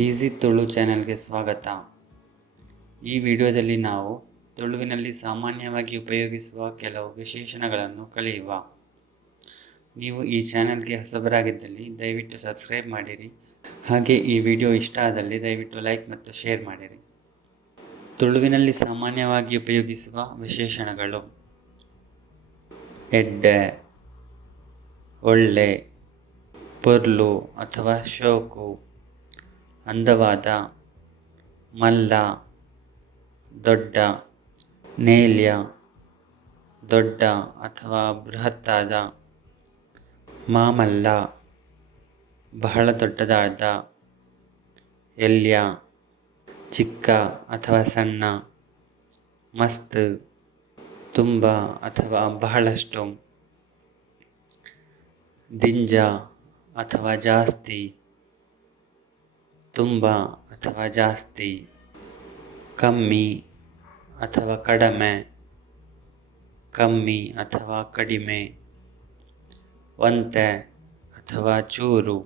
Easy Tulu ಚಾನೆಲ್ಗೆ ಸ್ವಾಗತ. ಈ ವಿಡಿಯೋದಲ್ಲಿ ನಾವು ತುಳುವಿನಲ್ಲಿ ಸಾಮಾನ್ಯವಾಗಿ ಉಪಯೋಗಿಸುವ ಕೆಲವು ವಿಶೇಷಣಗಳನ್ನು ಕಲಿಯುವ. ನೀವು ಈ ಚಾನೆಲ್ಗೆ ಹೊಸಬರಾಗಿದ್ದಲ್ಲಿ ದಯವಿಟ್ಟು ಸಬ್ಸ್ಕ್ರೈಬ್ ಮಾಡಿರಿ. ಹಾಗೆ ಈ ವಿಡಿಯೋ ಇಷ್ಟ ಆದಲ್ಲಿ ದಯವಿಟ್ಟು ಲೈಕ್ ಮತ್ತು ಶೇರ್ ಮಾಡಿರಿ. ತುಳುವಿನಲ್ಲಿ ಸಾಮಾನ್ಯವಾಗಿ ಉಪಯೋಗಿಸುವ ವಿಶೇಷಣಗಳು: ಎಡ್ಡೆ, ಒಳ್ಳೆ, ಪೊರ್ಲು ಅಥವಾ ಶೋಕು, ಅಂದವಾದ, ಮಲ್ಲ, ದೊಡ್ಡ, ನೇಲ್ಯ, ದೊಡ್ಡ ಅಥವಾ ಬೃಹತ್ತಾದ, ಮಾಮಲ್ಲ, ಬಹಳ ದೊಡ್ಡದಾದ, ಎಲ್ಯ, ಚಿಕ್ಕ ಅಥವಾ ಸಣ್ಣ, ಮಸ್ತ್, ತುಂಬ ಅಥವಾ ಬಹಳಷ್ಟು, ದಿಂಜ ಅಥವಾ ಜಾಸ್ತಿ, ತುಂಬ ಅಥವಾ ಜಾಸ್ತಿ, ಕಮ್ಮಿ ಅಥವಾ ಕಡಿಮೆ, ಕಮ್ಮಿ ಅಥವಾ ಕಡಿಮೆ, ಒಂತೆ ಅಥವಾ ಚೂರು,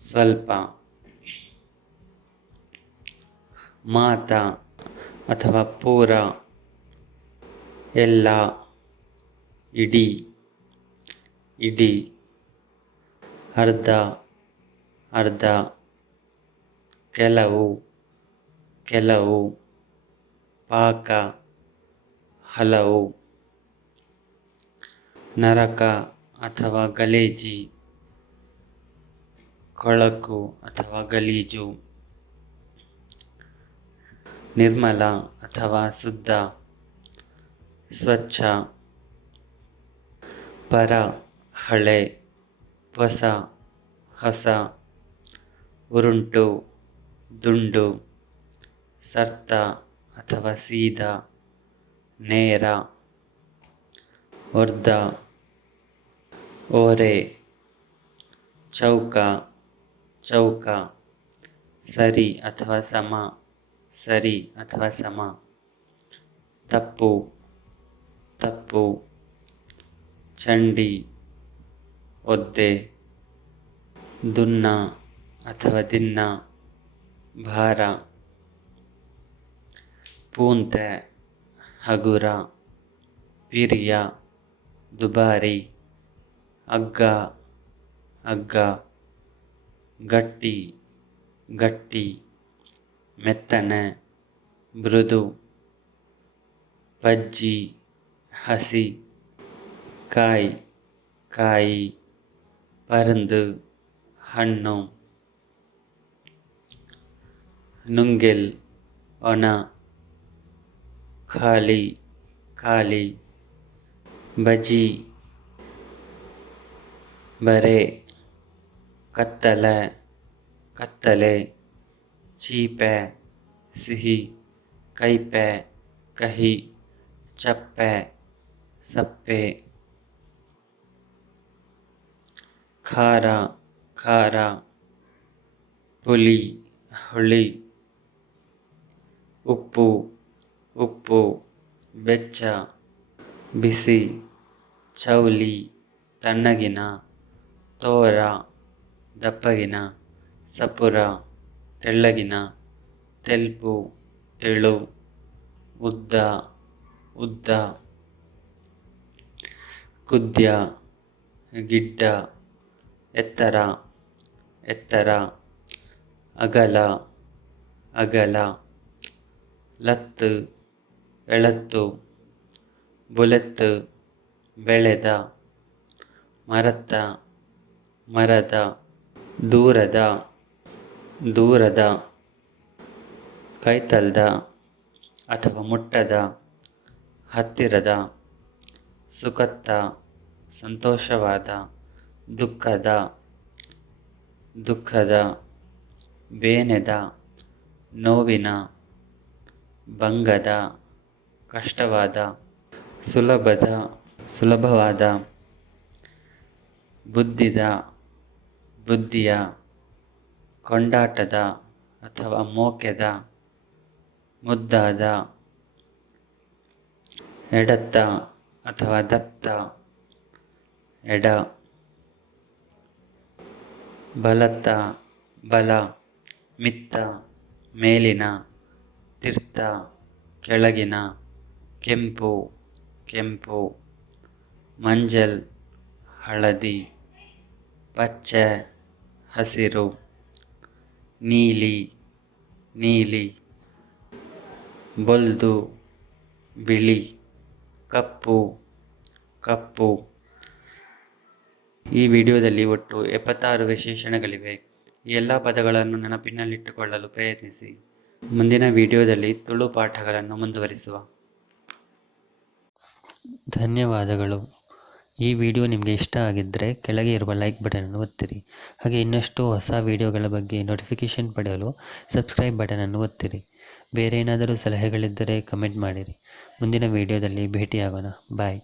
ಸ್ವಲ್ಪ, ಮಾತ ಅಥವಾ ಪೂರ, ಎಲ್ಲ, ಇಡೀ, ಇಡೀ, ಅರ್ಧ, ಅರ್ಧ, ಕೆಲವು, ಕೆಲವು, ಪಾಕ, ಹಲವು, ನರಕ ಅಥವಾ ಗಲೇಜಿ, ಕೊಳಕು ಅಥವಾ ಗಲೀಜು, ನಿರ್ಮಲ ಅಥವಾ ಶುದ್ಧ, ಸ್ವಚ್ಛ, ಪರ, ಹಳೆ, ಹೊಸ, ಹೊಸ, ಉರುಂಟು, ದುಂಡು, ಸರ್ತ ಅಥವಾ ಸೀದಾ, ನೇರ, ಒರ್ದ, ಓರೆ, ಚೌಕ, ಚೌಕ, ಸರಿ ಅಥವಾ ಸಮ, ಸರಿ ಅಥವಾ ಸಮ, ತಪ್ಪು, ತಪ್ಪು, ಚಂಡಿ, ಒದ್ದೆ, ದುನ್ನ ಅಥವಾ ದಿನ್ನ, ಭಾರ, ಪೂಂತೆ, ಹಗುರ, ಪಿರಿಯ, ದುಬಾರಿ, ಅಗ್ಗ, ಅಗ್ಗ, ಗಟ್ಟಿ, ಗಟ್ಟಿ, ಮೆತ್ತನೆ, ಮೃದು, ಬಜ್ಜಿ, ಹಸಿ, ಕಾಯಿ, ಕಾಯಿ, ಪರಂದು, ಹಣ್ಣು, ನುಂಗೆಲ್, ಒಣ, ಖಾಲಿ, ಖಾಲಿ, ಬಜಿ, ಬರೆ, ಕತ್ತಲೆ, ಕತ್ತಲೆ, ಚೀಪೆ, ಸಿಹಿ, ಕೈಪೆ, ಕಹಿ, ಚಪ್ಪೆ, ಸಪ್ಪೆ, ಖಾರ, ಖಾರ, ಪುಳಿ, ಹುಳಿ, ಉಪ್ಪು, ಉಪ್ಪು, ಬೆಚ್ಚ, ಬಿಸಿ, ಚೌಲಿ, ತಣ್ಣಗಿನ, ತೋರ, ದಪ್ಪಗಿನ, ಸಪುರ, ತೆಳ್ಳಗಿನ, ತೆಲ್ಪು, ತೆಳು, ಉದ್ದ, ಉದ್ದ, ಕುದ್ಯ, ಗಿಡ್ಡ, ಎತ್ತರ, ಎತ್ತರ, ಅಗಲ, ಅಗಲ, ಲತ್ತು, ಎಳತ್ತು, ಬುಲೆತ್ತು, ಬೆಳೆದ, ಮರತ್ತ, ಮರದ, ದೂರದ, ದೂರದ, ಕೈತಲ್ದ ಅಥವಾ ಮುಟ್ಟದ, ಹತ್ತಿರದ, ಸುಖತ್ತ, ಸಂತೋಷವಾದ, ದುಃಖದ, ದುಃಖದ, ಬೇನೆದ, ನೋವಿನ, ಭಂಗದ, ಕಷ್ಟವಾದ, ಸುಲಭದ, ಸುಲಭವಾದ, ಬುದ್ಧಿದ, ಬುದ್ಧಿಯ, ಕೊಂಡಾಟದ ಅಥವಾ ಮೋಕೆದ, ಮುದ್ದಾದ, ಎಡತ್ತ ಅಥವಾ ದತ್ತ, ಎಡ, ಬಲತ್ತ, ಬಲ, ಮಿತ್ತ ಮೇಲಿನ, ತೀರ್ಥ ಕೆಳಗಿನ, ಕೆಂಪು ಕೆಂಪು, ಮಂಜಲ್ ಹಳದಿ, ಪಚ್ಚೆ ಹಸಿರು, ನೀಲಿ ನೀಲಿ, ಬೊಲ್ದು ಬಿಳಿ, ಕಪ್ಪು ಕಪ್ಪು. ಈ ವಿಡಿಯೋದಲ್ಲಿ ಒಟ್ಟು 76 ವಿಶೇಷಣಗಳಿವೆ. ಈ ಎಲ್ಲ ಪದಗಳನ್ನು ನೆನಪಿನಲ್ಲಿಟ್ಟುಕೊಳ್ಳಲು ಪ್ರಯತ್ನಿಸಿ. ಮುಂದಿನ ವಿಡಿಯೋದಲ್ಲಿ ತುಳು ಪಾಠಗಳನ್ನು ಮುಂದುವರಿಸುವ. ಧನ್ಯವಾದಗಳು. ಈ ವಿಡಿಯೋ ನಿಮಗೆ ಇಷ್ಟ ಆಗಿದ್ದರೆ ಕೆಳಗೆ ಇರುವ ಲೈಕ್ ಬಟನನ್ನು ಒತ್ತಿರಿ. ಹಾಗೆ ಇನ್ನಷ್ಟು ಹೊಸ ವಿಡಿಯೋಗಳ ಬಗ್ಗೆ ನೋಟಿಫಿಕೇಷನ್ ಪಡೆಯಲು ಸಬ್ಸ್ಕ್ರೈಬ್ ಬಟನನ್ನು ಒತ್ತಿರಿ. ಬೇರೆ ಏನಾದರೂ ಸಲಹೆಗಳಿದ್ದರೆ ಕಮೆಂಟ್ ಮಾಡಿರಿ. ಮುಂದಿನ ವಿಡಿಯೋದಲ್ಲಿ ಭೇಟಿಯಾಗೋಣ. ಬಾಯ್.